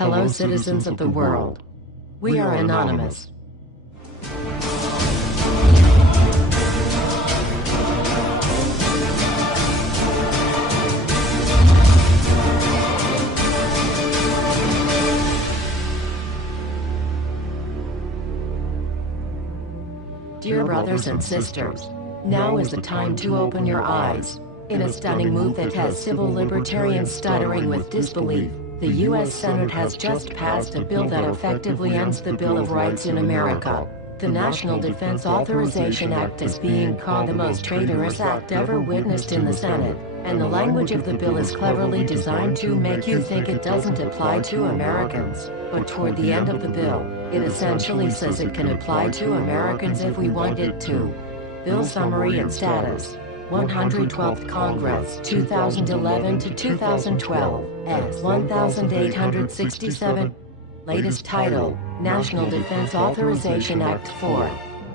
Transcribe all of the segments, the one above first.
Hello, citizens of the world. We are anonymous. Dear brothers and sisters, now is the time to open your eyes. In a stunning move that has civil libertarians stuttering with disbelief, the U.S. Senate has just passed a bill that effectively ends the Bill of Rights in America. The National Defense Authorization Act is being called the most traitorous act ever witnessed in the Senate, and the language of the bill is cleverly designed to make you think it doesn't apply to Americans. But toward the end of the bill, it essentially says it can apply to Americans if we want it to. Bill summary and status. 112th Congress, 2011 to 2012, S. 1867. Latest title, National Defense Authorization Act 4.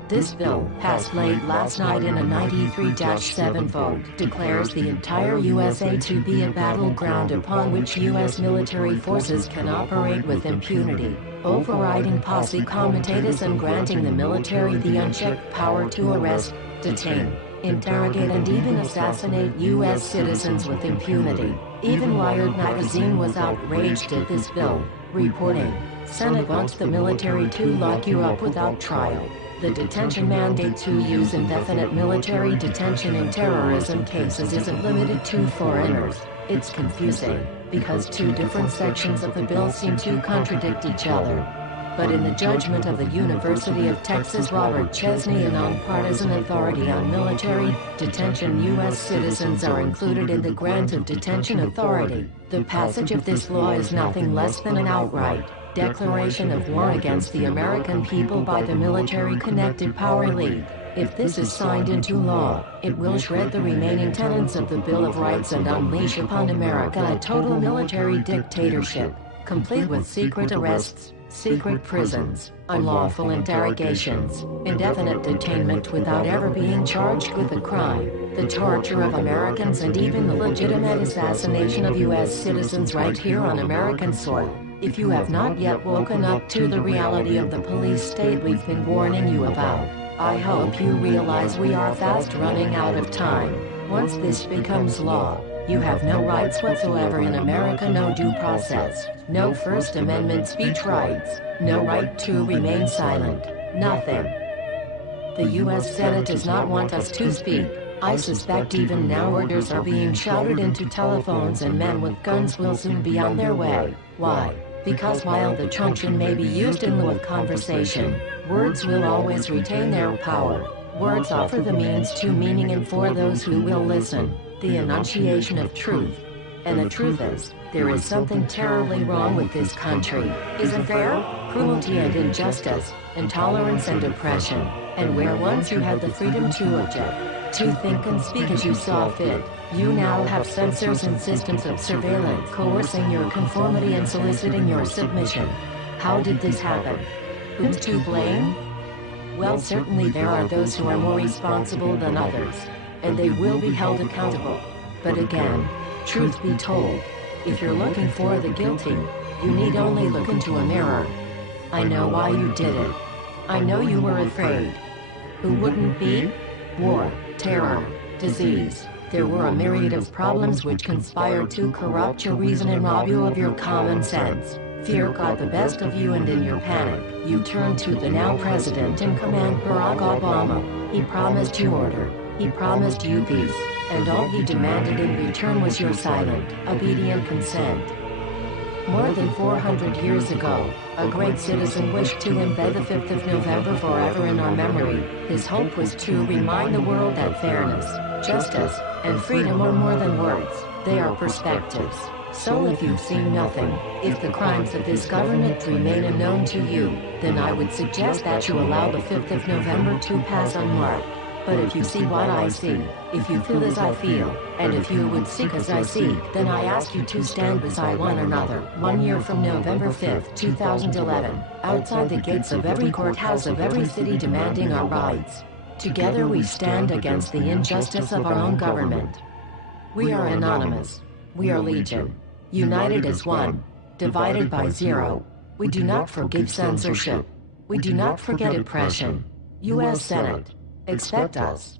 This bill, passed late last night in a 93-7 vote, declares the entire USA to be a battleground upon which U.S. military forces can operate with impunity, overriding posse comitatus and granting the military the unchecked power to arrest, detain, interrogate and even assassinate U.S. citizens with impunity. Even Wired magazine was outraged at this bill, reporting, Senate wants the military to lock you up without trial. The detention mandate to use indefinite military detention in terrorism cases isn't limited to foreigners. It's confusing, because two different sections of the bill seem to contradict each other. But in the judgment of the University of Texas Robert Chesney, a nonpartisan authority on military detention, U.S. citizens are included in the grant of detention authority. The passage of this law is nothing less than an outright declaration of war against the American people by the military-connected power league. If this is signed into law, it will shred the remaining tenets of the Bill of Rights and unleash upon America a total military dictatorship, complete with secret arrests, secret prisons, unlawful interrogations, indefinite detainment without ever being charged with a crime, the torture of Americans and even the legitimate assassination of U.S. citizens right here on American soil. If you have not yet woken up to the reality of the police state we've been warning you about, I hope you realize we are fast running out of time. Once this becomes law, you have no rights whatsoever in America, no due process, no First Amendment speech rights, no right to remain silent, nothing. The U.S. Senate does not want us to speak. I suspect even now orders are being shouted into telephones and men with guns will soon be on their way. Why? Because while the truncheon may be used in lieu of conversation, words will always retain their power. Words offer the means to meaning and for those who will listen, the enunciation of truth. And the truth is, there is something terribly wrong with this country. Isn't there? Cruelty and injustice, intolerance and oppression. And where once you had the freedom to object, to think and speak as you saw fit, you now have censors and systems of surveillance coercing your conformity and soliciting your submission. How did this happen? Who's to blame? Well, certainly there are those who are more responsible than others, and they will be held accountable. But again, truth be told, if you're looking for the guilty, you need only look into a mirror. I know why you did it. I know you were afraid. Who wouldn't be? War, terror, disease. There were a myriad of problems which conspired to corrupt your reason and rob you of your common sense. Fear got the best of you, and in your panic, you turned to the now president in command, Barack Obama. He promised you order. He promised you peace. And all he demanded in return was your silent, obedient consent. More than 400 years ago, a great citizen wished to embed the 5th of November forever in our memory. His hope was to remind the world that fairness, justice, and freedom are more than words, they are perspectives. So if you've seen nothing, if the crimes of this government remain unknown to you, then I would suggest that you allow the 5th of November to pass unmarked. But if you see what I see, if you feel as I feel, and if you would seek as I seek, then I ask you to stand beside one another, 1 year from November 5th, 2011, outside the gates of every courthouse of every city demanding our rights. Together we stand against the injustice of our own government. We are anonymous. We are legion. United as one. divided by 0. We do not forgive censorship. We do not forget oppression. U.S. Senate. Expect us.